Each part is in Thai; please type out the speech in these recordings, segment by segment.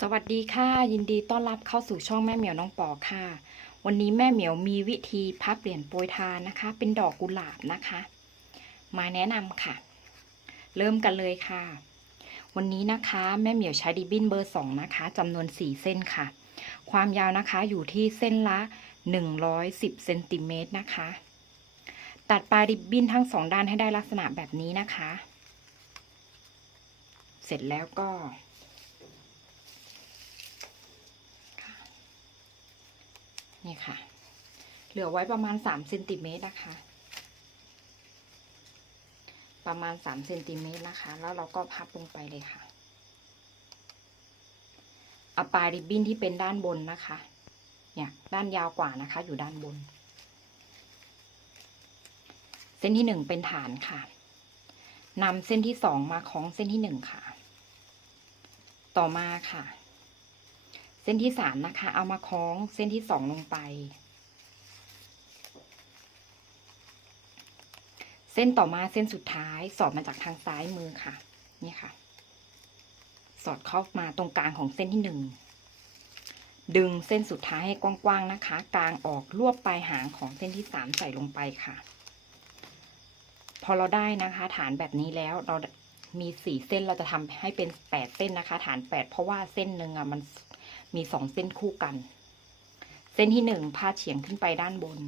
สวัสดีค่ะ ยินดีต้อนรับเข้าสู่ช่องแม่เหมียวน้องปอค่ะ วันนี้แม่เหมียวมีวิธีพับเหรียญโปรยทานนะคะ เป็นดอกกุหลาบนะคะ มาแนะนำค่ะ เริ่มกันเลยค่ะ วันนี้นะคะแม่เหมียวใช้ดิบบินเบอร์สองนะคะจำนวนสี่เส้นค่ะ ความยาวนะคะอยู่ที่เส้นละ110เซนติเมตรนะคะ ตัดปลายริบบิ้นทั้งสองด้านให้ได้ลักษณะแบบนี้นะคะ เสร็จแล้วก็ นี่ค่ะ เหลือไว้ประมาณสามเซนติเมตรนะคะ ประมาณสามเซนติเมตรนะคะ แล้วเราก็พับลงไปเลยค่ะเอาปลายริบบิ้นที่เป็นด้านบนนะคะ เนี่ยด้านยาวกว่านะคะ อยู่ด้านบน เส้นที่หนึ่งเป็นฐานค่ะนำเส้นที่สองมาคล้องเส้นที่หนึ่งค่ะ ต่อมาค่ะ เส้นที่สามนะคะ เอามาคล้องเส้นที่สองลงไป เส้นต่อมาเส้นสุดท้ายสอดมาจากทางซ้ายมือค่ะ นี่ค่ะ สอดเข้ามาตรงกลางของเส้นที่หนึ่งดึงเส้นสุดท้ายให้กว้างๆนะคะ กลางออกรวบปลายหางของเส้นที่สามใส่ลงไปค่ะ พอเราได้นะคะ ฐานแบบนี้แล้วเรามีสี่เส้นเราจะทำให้เป็นแปดเส้นนะคะ ฐานแปดเพราะว่าเส้นหนึ่งอะมัน มีสองเส้นคู่กัน เส้นที่หนึ่งพาดเฉียงขึ้นไปด้านบน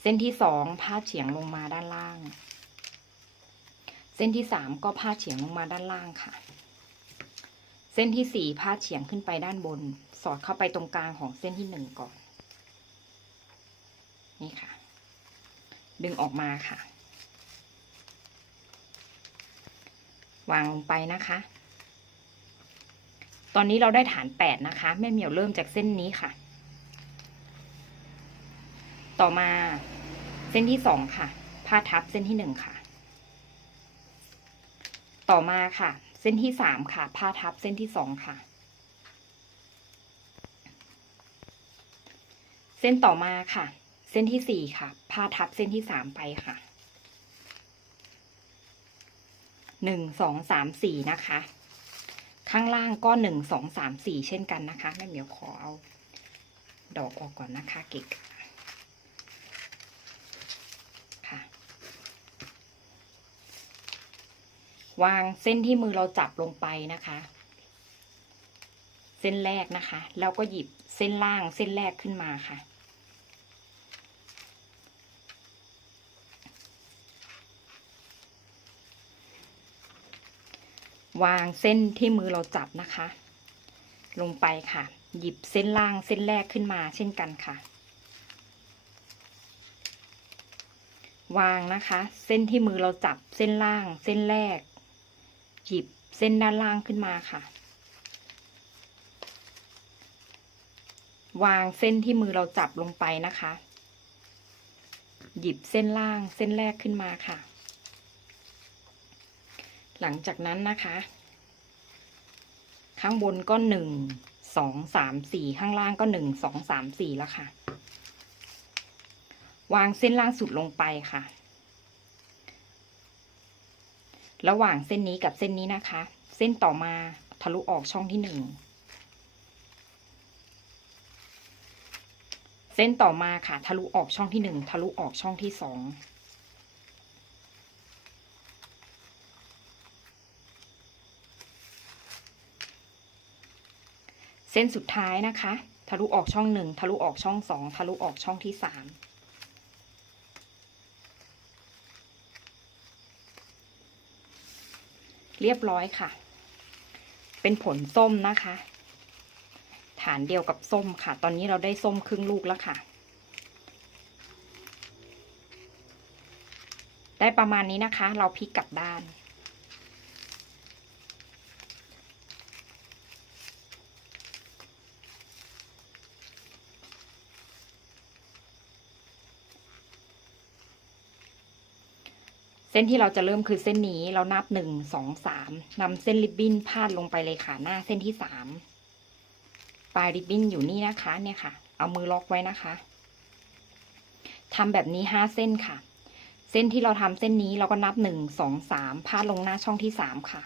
เส้นที่สองพาดเฉียงลงมาด้านล่าง เส้นที่สามก็พาดเฉียงลงมาด้านล่างค่ะ เส้นที่สี่พาดเฉียงขึ้นไปด้านบน สอดเข้าไปตรงกลางของเส้นที่หนึ่งก่อน นี่ค่ะ ดึงออกมาค่ะวางลงไปนะคะ ตอนนี้เราได้ฐานแปดนะคะ แม่เหมียวเริ่มจากเส้นนี้ค่ะ ต่อมาเส้นที่สองค่ะพาทับเส้นที่หนึ่งค่ะ ต่อมาค่ะ เส้นที่สามค่ะพาทับเส้นที่สองค่ะ เส้นต่อมาค่ะ เส้นที่สี่ค่ะพาทับเส้นที่สามไปค่ะหนึ่งสองสามสี่นะคะ ข้างล่างก็หนึ่งสองสามสี่เช่นกันนะคะแม่เหมียวขอเอา ดอกออกก่อนนะคะเกะกค่ะ วางเส้นที่มือเราจับลงไปนะคะ เส้นแรกนะคะ แล้วก็หยิบเส้นล่างเส้นแรกขึ้นมาค่ะ วางเส้นที่มือเราจับนะคะ ลงไปค่ะ หยิบเส้นล่างเส้นแรกขึ้นมาเช่นกันค่ะ วางนะคะ เส้นที่มือเราจับเส้นล่าง เส้นแรก หยิบเส้นด้านล่างขึ้นมาค่ะ วางเส้นที่มือเราจับลงไปนะคะ หยิบเส้นล่างเส้นแรกขึ้นมาค่ะ หลังจากนั้นนะคะ ข้างบนก็หนึ่งสองสามสี่ข้างล่างก็หนึ่งสองสามสี่แล้วค่ะ วางเส้นล่างสุดลงไปค่ะ ระหว่างเส้นนี้กับเส้นนี้นะคะ เส้นต่อมาทะลุออกช่องที่หนึ่งเส้นต่อมาค่ะ ทะลุออกช่องที่หนึ่งทะลุออกช่องที่สอง ส้นสุดท้ายนะคะ ทะลุออกช่องหนึ่งทะลุออกช่องสองทะลุออกช่องที่สามเรียบร้อยค่ะ เป็นผลส้มนะคะ ฐานเดียวกับส้มค่ะ ตอนนี้เราได้ส้มครึ่งลูกแล้วค่ะ ได้ประมาณนี้นะคะ เราพลิกกลับด้าน ส้นที่เราจะเริ่มคือเส้นนี้เรานับหนึ่งสองสามนำเส้นริบบิ้นพาดลงไปเลยค่ะหน้าเส้นที่สามปลายริบบิ้นอยู่นี่นะคะเนี่ยค่ะ เอามือล็อกไว้นะคะทำแบบนี้ห้าเส้นค่ะ เส้นที่เราทำเส้นนี้เราก็นับหนึ่งสองสามพาดลงหน้าช่องที่สามค่ะ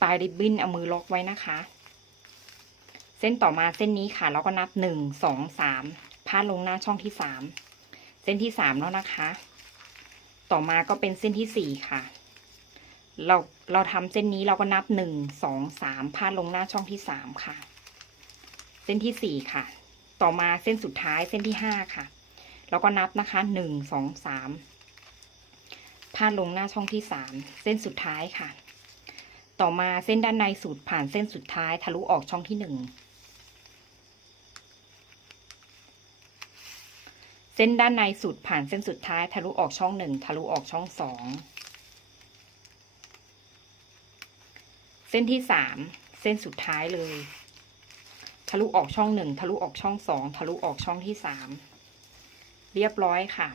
ปลายริบบิ้นเอามือล็อกไว้นะคะ เส้นต่อมาเส้นนี้ค่ะ เราก็นับหนึ่งสองสามพาดลงหน้าช่องที่สาม เส้นที่สามแล้วนะคะ ต่อมาก็เป็นเส้นที่สี่ค่ะ เราเราทำเส้นนี้เราก็นับหนึ่งสองสามพาดลงหน้าช่องที่สามค่ะ เส้นที่สี่ค่ะ ต่อมาเส้นสุดท้ายเส้นที่ห้าค่ะ เราก็นับนะคะหนึ่งสองสามพาดลงหน้าช่องที่สามเส้นสุดท้ายค่ะ ต่อมาเส้นด้านในสุดผ่านเส้นสุดท้ายทะลุออกช่องที่หนึ่ง เส้นด้านในสุดผ่านเส้นสุดท้ายทะลุออกช่องหนึ่งทะลุออกช่องสองเส้นที่สามเส้นสุดท้ายเลย ทะลุออกช่องหนึ่งทะลุออกช่องสองทะลุออกช่องที่สามเรียบร้อยค่ะ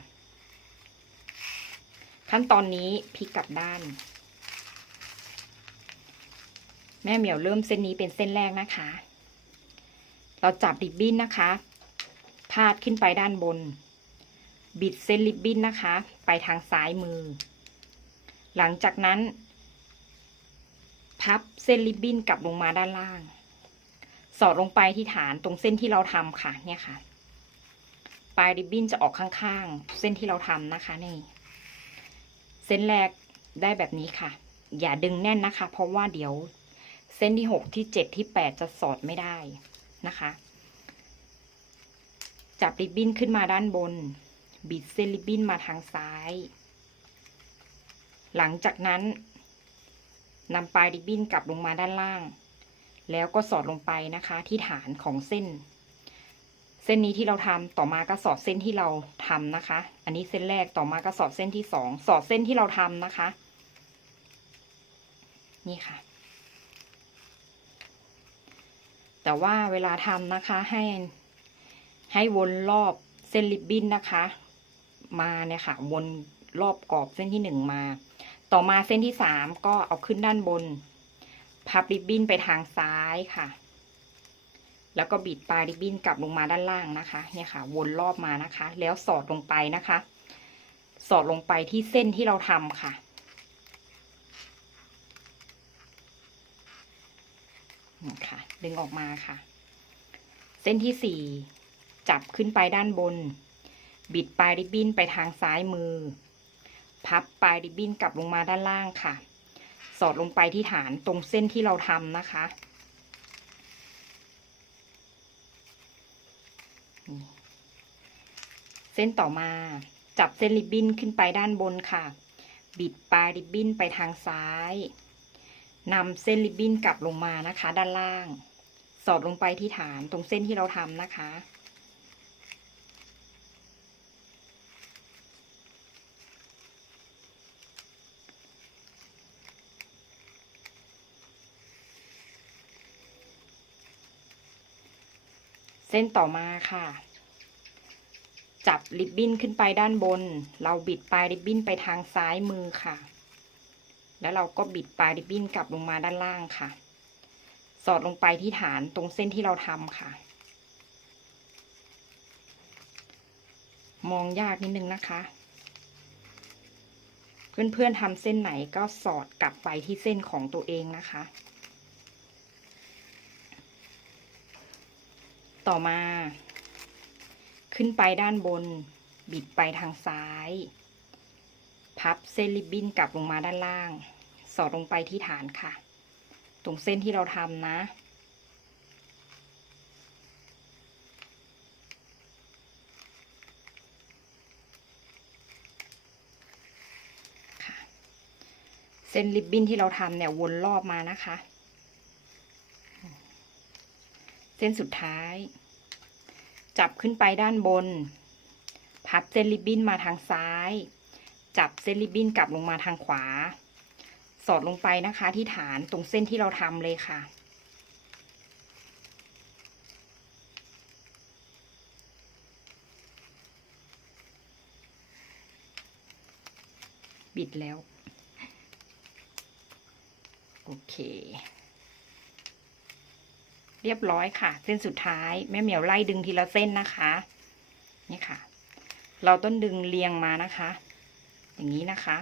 ขั้นตอนนี้พลิกกลับด้าน แม่เหมียวเริ่มเส้นนี้เป็นเส้นแรกนะคะ เราจับริบบิ้นนะคะ พาดขึ้นไปด้านบน บิดเส้นริบบิ้นนะคะ ไปทางซ้ายมือ หลังจากนั้น พับเส้นริบบิ้นกลับลงมาด้านล่าง สอดลงไปที่ฐานตรงเส้นที่เราทำค่ะเนี่ยค่ะ ปลายริบบิ้นจะออกข้างๆ เส้นที่เราทำนะคะนี่ เส้นแรกได้แบบนี้ค่ะ อย่าดึงแน่นนะคะ เพราะว่าเดี๋ยวเส้นที่หกที่เจ็ดที่แปดจะสอดไม่ได้นะคะ จับริบบิ้นขึ้นมาด้านบน บิดเส้นริบบิ้นมาทางซ้าย หลังจากนั้นนำปลายริบบิ้นกลับลงมาด้านล่าง แล้วก็สอดลงไปนะคะที่ฐานของเส้น เส้นนี้ที่เราทำต่อมาก็สอดเส้นที่เราทำนะคะ อันนี้เส้นแรกต่อมาก็สอดเส้นที่สองสอดเส้นที่เราทำนะคะ นี่ค่ะ แต่ว่าเวลาทำนะคะให้ให้วนรอบเส้นริบบิ้นนะคะ มาเนี่ยค่ะ วนรอบกรอบเส้นที่หนึ่งมา ต่อมาเส้นที่สามก็เอาขึ้นด้านบน พับริบบิ้นไปทางซ้ายค่ะ แล้วก็บิดปลายริบบิ้นกลับลงมาด้านล่างนะคะ เนี่ยค่ะ วนรอบมานะคะ แล้วสอดลงไปนะคะ สอดลงไปที่เส้นที่เราทำค่ะนี่ค่ะ ดึงออกมาค่ะ เส้นที่สี่จับขึ้นไปด้านบน บิดปลายริบบิ้นไปทางซ้ายมือ พับปลายริบบิ้นกลับลงมาด้านล่างค่ะ สอดลงไปที่ฐานตรงเส้นที่เราทำนะคะ เส้นต่อมาจับเส้นริบบิ้นขึ้นไปด้านบนค่ะ บิดปลายริบบิ้นไปทางซ้ายนำเส้นริบบิ้นกลับลงมานะคะ ด้านล่าง สอดลงไปที่ฐานตรงเส้นที่เราทำนะคะ เส้นต่อมาค่ะ จับริบบิ้นขึ้นไปด้านบน เราบิดปลายริบบิ้นไปทางซ้ายมือค่ะ แล้วเราก็บิดปลายริบบิ้นกลับลงมาด้านล่างค่ะ สอดลงไปที่ฐานตรงเส้นที่เราทำค่ะ มองยากนิดนึงนะคะเพื่อนๆทำเส้นไหนก็สอดกลับไปที่เส้นของตัวเองนะคะ ต่อมา ขึ้นไปด้านบน บิดไปทางซ้าย พับเส้นริบบิ้นกลับลงมาด้านล่าง สอดลงไปที่ฐานค่ะ ตรงเส้นที่เราทำนะค่ะเส้นริบบิ้นที่เราทำเนี่ยวนรอบมานะคะ เส้นสุดท้าย จับขึ้นไปด้านบน พับเส้นริบบิ้นมาทางซ้าย จับเส้นริบบิ้นกลับลงมาทางขวา สอดลงไปนะคะที่ฐานตรงเส้นที่เราทำเลยค่ะบิดแล้ว โอเค เรียบร้อยค่ะ เส้นสุดท้ายแม่เหมียวไล่ดึงทีละเส้นนะคะ นี่ค่ะ เราต้องดึงเรียงมานะคะ อย่างนี้นะคะ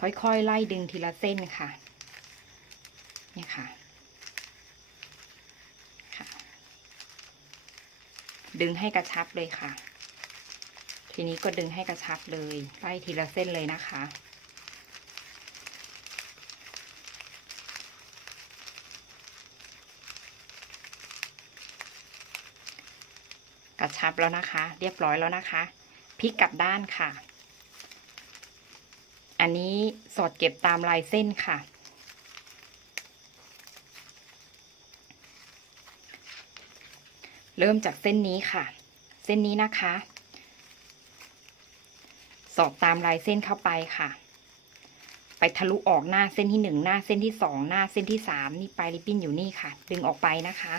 ค่อยๆไล่ดึงทีละเส้นค่ะ นี่ค่ะค่ะดึงให้กระชับเลยค่ะ ทีนี้ก็ดึงให้กระชับเลยไล่ทีละเส้นเลยนะคะ กระชับแล้วนะคะ เรียบร้อยแล้วนะคะพลิกกลับด้านค่ะ อันนี้สอดเก็บตามลายเส้นค่ะ เริ่มจากเส้นนี้ค่ะ เส้นนี้นะคะ สอดตามลายเส้นเข้าไปค่ะ ไปทะลุออกหน้าเส้นที่หนึ่งหน้าเส้นที่สองหน้าเส้นที่สามนี่ปลายริบบิ้นอยู่นี่ค่ะ ดึงออกไปนะคะ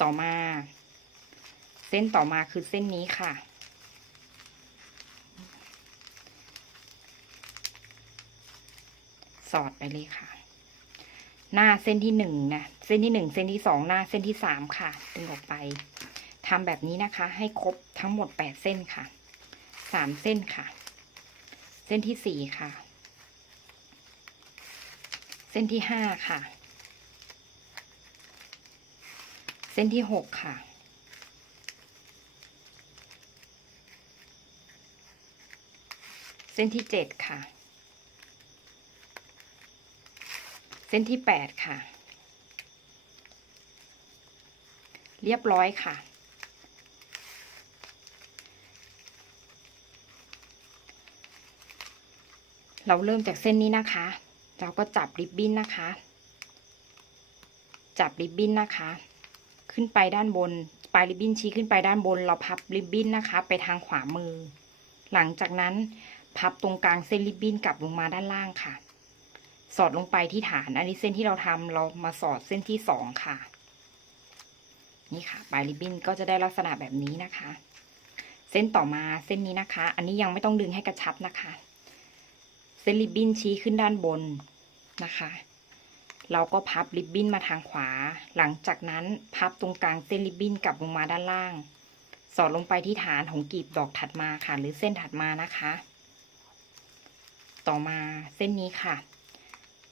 ต่อมา เส้นต่อมาคือเส้นนี้ค่ะ สอดไปเลยค่ะ หน้าเส้นที่หนึ่งนะ เส้นที่หนึ่งเส้นที่สองหน้าเส้นที่สามค่ะ ดึงออกไปทำแบบนี้นะคะ ให้ครบทั้งหมดแปดเส้นค่ะ สามเส้นค่ะ เส้นที่สี่ค่ะ เส้นที่ห้าค่ะ เส้นที่หกค่ะ เส้นที่เจ็ดค่ะ เส้นที่แปดค่ะ เรียบร้อยค่ะ เราเริ่มจากเส้นนี้นะคะ เราก็จับริบบิ้นนะคะ จับริบบิ้นนะคะ ขึ้นไปด้านบนปลายริบบิ้นชี้ขึ้นไปด้านบน เราพับริบบิ้นนะคะ ไปทางขวามือ หลังจากนั้น พับตรงกลางเส้นริบบิ้นกลับลงมาด้านล่างค่ะ สอดลงไปที่ฐาน อันนี้เส้นที่เราทำเรามาสอดเส้นที่สองค่ะ นี่ค่ะ ปลายริบบิ้นก็จะได้ลักษณะแบบนี้นะคะ เส้นต่อมาเส้นนี้นะคะ อันนี้ยังไม่ต้องดึงให้กระชับนะคะ เส้นริบบิ้นชี้ขึ้นด้านบนนะคะ เราก็พับริบบิ้นมาทางขวา หลังจากนั้นพับตรงกลางเส้นริบบิ้นกลับลงมาด้านล่าง สอดลงไปที่ฐานของกลีบดอกถัดมาค่ะ หรือเส้นถัดมานะคะ ต่อมาเส้นนี้ค่ะ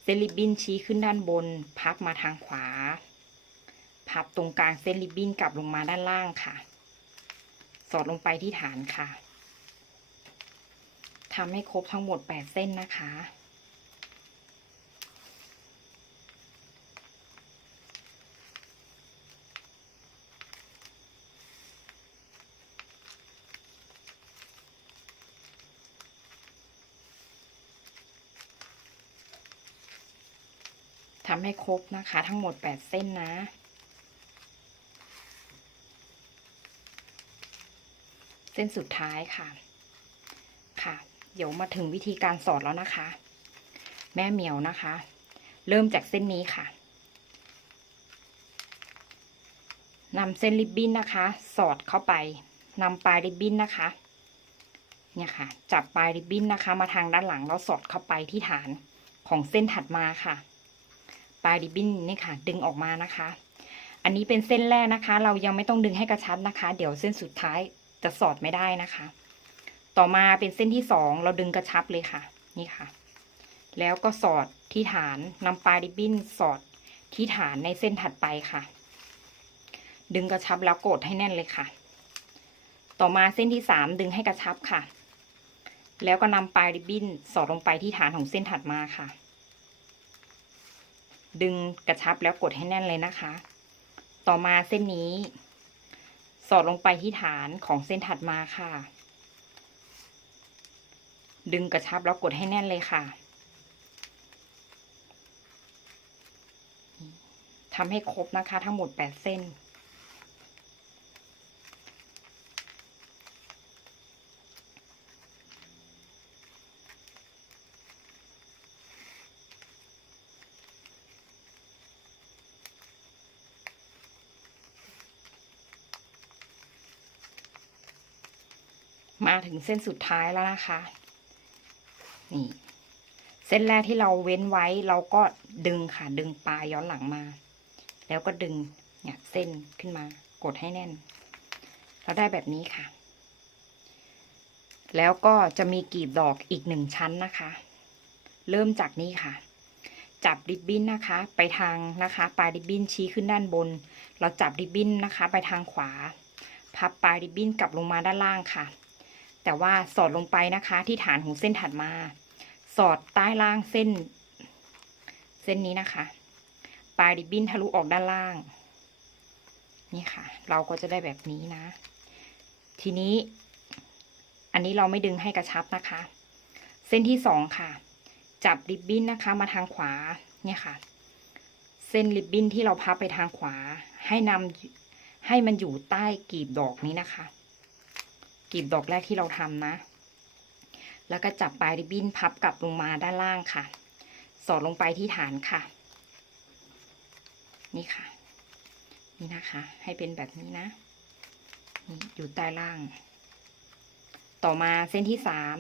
เส้นริบบิ้นชี้ขึ้นด้านบน พับมาทางขวา พับตรงกลางเส้นริบบิ้นกลับลงมาด้านล่างค่ะ สอดลงไปที่ฐานค่ะทำให้ครบทั้งหมดแปดเส้นนะคะำให้ครบนะคะ ทั้งหมดแปดเส้นนะ เส้นสุดท้ายค่ะ ค่ะ เดี๋ยวมาถึงวิธีการสอดแล้วนะคะ แม่เหมียวนะคะ เริ่มจากเส้นนี้ค่ะนำเส้นริบบิ้นนะคะ สอดเข้าไปนำปลายริบบิ้นนะคะ เนี่ยค่ะ จับปลายริบบิ้นนะคะ มาทางด้านหลังแล้วสอดเข้าไปที่ฐานของเส้นถัดมาค่ะ ปลายริบบิ้นนี่ค่ะ ดึงออกมานะคะ อันนี้เป็นเส้นแรกนะคะ เรายังไม่ต้องดึงให้กระชับนะคะ เดี๋ยวเส้นสุดท้ายจะสอดไม่ได้นะคะ ต่อมาเป็นเส้นที่สองเราดึงกระชับเลยค่ะ นี่ค่ะ แล้วก็สอดที่ฐานนำปลายริบบิ้นสอดที่ฐานในเส้นถัดไปค่ะ ดึงกระชับแล้วกดให้แน่นเลยค่ะ ต่อมาเส้นที่สามดึงให้กระชับค่ะ แล้วก็นำปลายริบบิ้นสอดลงไปที่ฐานของเส้นถัดมาค่ะ ดึงกระชับแล้วกดให้แน่นเลยนะคะ ต่อมาเส้นนี้ สอดลงไปที่ฐานของเส้นถัดมาค่ะ ดึงกระชับแล้วกดให้แน่นเลยค่ะทำให้ครบนะคะ ทั้งหมดแปดเส้น มาถึงเส้นสุดท้ายแล้วนะคะ นี่ เส้นแรกที่เราเว้นไว้เราก็ดึงค่ะดึงปลายย้อนหลังมา แล้วก็ดึงเนี่ยเส้นขึ้นมากดให้แน่น เราได้แบบนี้ค่ะ แล้วก็จะมีกลีบดอกอีกหนึ่งชั้นนะคะ เริ่มจากนี้ค่ะ จับริบบิ้นนะคะ ไปทางนะคะ ปลายริบบิ้นชี้ขึ้นด้านบน เราจับริบบิ้นนะคะ ไปทางขวาพับปลายริบบิ้นกลับลงมาด้านล่างค่ะ แต่ว่าสอดลงไปนะคะ ที่ฐานของเส้นถัดมา สอดใต้ล่างเส้น เส้นนี้นะคะ ปลายริบบิ้นทะลุออกด้านล่าง นี่ค่ะ เราก็จะได้แบบนี้นะ ทีนี้ อันนี้เราไม่ดึงให้กระชับนะคะ เส้นที่สองค่ะ จับริบบิ้นนะคะ มาทางขวา เนี่ยค่ะ เส้นริบบิ้นที่เราพับไปทางขวา ให้นำให้มันอยู่ใต้กลีบดอกนี้นะคะ กลีบดอกแรกที่เราทำนะ แล้วก็จับปลายริบบิ้นพับกลับลงมาด้านล่างค่ะ สอดลงไปที่ฐานค่ะ นี่ค่ะ นี่นะคะ ให้เป็นแบบนี้นะ นี่อยู่ใต้ล่าง ต่อมาเส้นที่สาม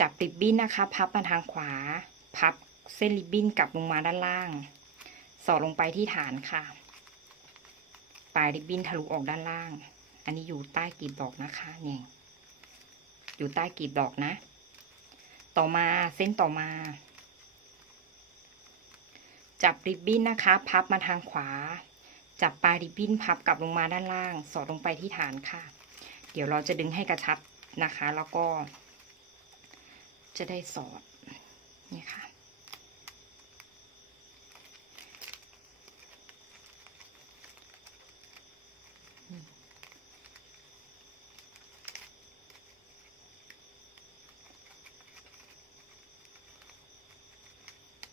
จับริบบิ้นนะคะ พับมาทางขวา พับเส้นริบบิ้นกลับลงมาด้านล่าง สอดลงไปที่ฐานค่ะ ปลายริบบิ้นทะลุออกด้านล่าง อันนี้อยู่ใต้กลีบดอกนะคะเนี่ยอยู่ใต้กลีบดอกนะ ต่อมาเส้นต่อมา จับริบบิ้นนะคะ พับมาทางขวา จับปลายริบบิ้นพับกลับลงมาด้านล่าง สอดลงไปที่ฐานค่ะ เดี๋ยวเราจะดึงให้กระชับนะคะ แล้วก็ จะได้สอดนี่ค่ะ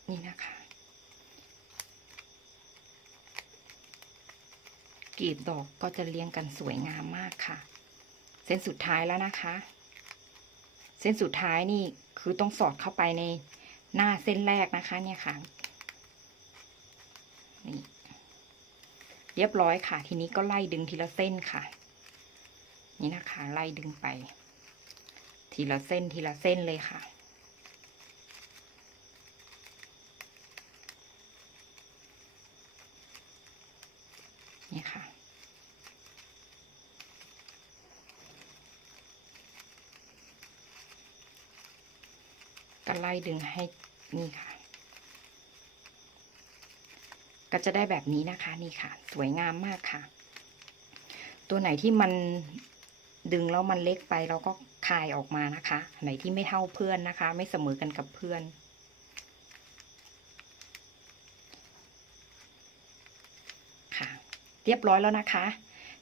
นี่นะคะ กีบดอกก็จะเรียงกันสวยงามมากค่ะ เส้นสุดท้ายแล้วนะคะ เส้นสุดท้ายนี่คือต้องสอดเข้าไปในหน้าเส้นแรกนะคะ เนี่ยค่ะนี่เรียบร้อยค่ะ ทีนี้ก็ไล่ดึงทีละเส้นค่ะ นี่นะคะ ไล่ดึงไป ทีละเส้นทีละเส้นเลยค่ะ ไล่ดึงให้นี่ค่ะ ก็จะได้แบบนี้นะคะนี่ค่ะ สวยงามมากค่ะ ตัวไหนที่มันดึงแล้วมันเล็กไปเราก็คายออกมานะคะ ไหนที่ไม่เท่าเพื่อนนะคะ ไม่เสมอกันกับเพื่อน ค่ะ เรียบร้อยแล้วนะคะ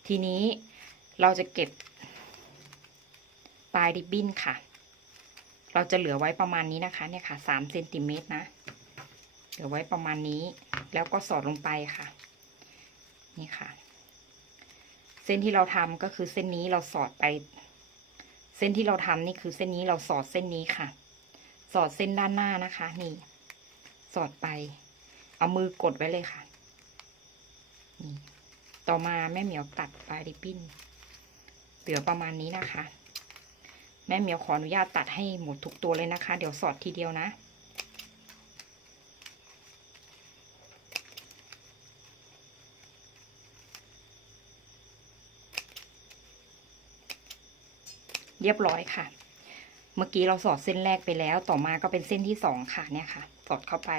ทีนี้เราจะเก็บปลายริบบิ้นค่ะ เราจะเหลือไว้ประมาณนี้นะคะ เนี่ยค่ะสามเซนติเมตรนะ เหลือไว้ประมาณนี้ แล้วก็สอดลงไปค่ะ นี่ค่ะ เส้นที่เราทำก็คือเส้นนี้เราสอดไป เส้นที่เราทำนี่คือเส้นนี้เราสอดเส้นนี้ค่ะ สอดเส้นด้านหน้านะคะ นี่ สอดไป เอามือกดไว้เลยค่ะ นี่ ต่อมาแม่เหมียวตัดปลายริบบิ้น เหลือประมาณนี้นะคะ แม่เหมียวขออนุญาตตัดให้หมดทุกตัวเลยนะคะ เดี๋ยวสอดทีเดียวนะ เรียบร้อยค่ะ เมื่อกี้เราสอดเส้นแรกไปแล้ว ต่อมาก็เป็นเส้นที่สองค่ะเนี่ยค่ะ สอดเข้าไป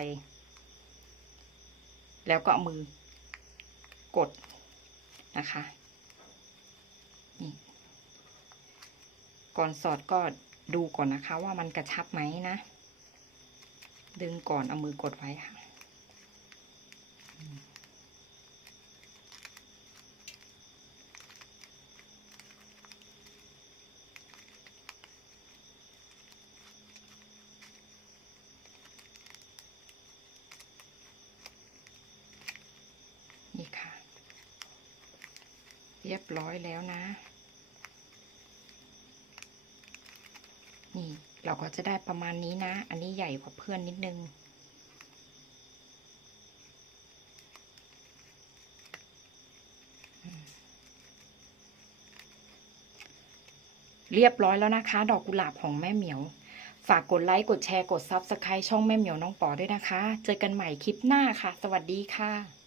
แล้วก็มือกดนะคะ ก่อนสอดก็ดูก่อนนะคะ ว่ามันกระชับไหมนะ ดึงก่อนเอามือกดไว้ค่ะนี่ค่ะ เรียบร้อยแล้วนะ นี่ เราก็จะได้ประมาณนี้นะ อันนี้ใหญ่กว่าเพื่อนนิดนึง เรียบร้อยแล้วนะคะ ดอกกุหลาบของแม่เหมียว ฝากกดไลค์ กดแชร์ กดซับสไครต์ช่องแม่เหมียวน้องปอด้วยนะคะ เจอกันใหม่คลิปหน้าค่ะ สวัสดีค่ะ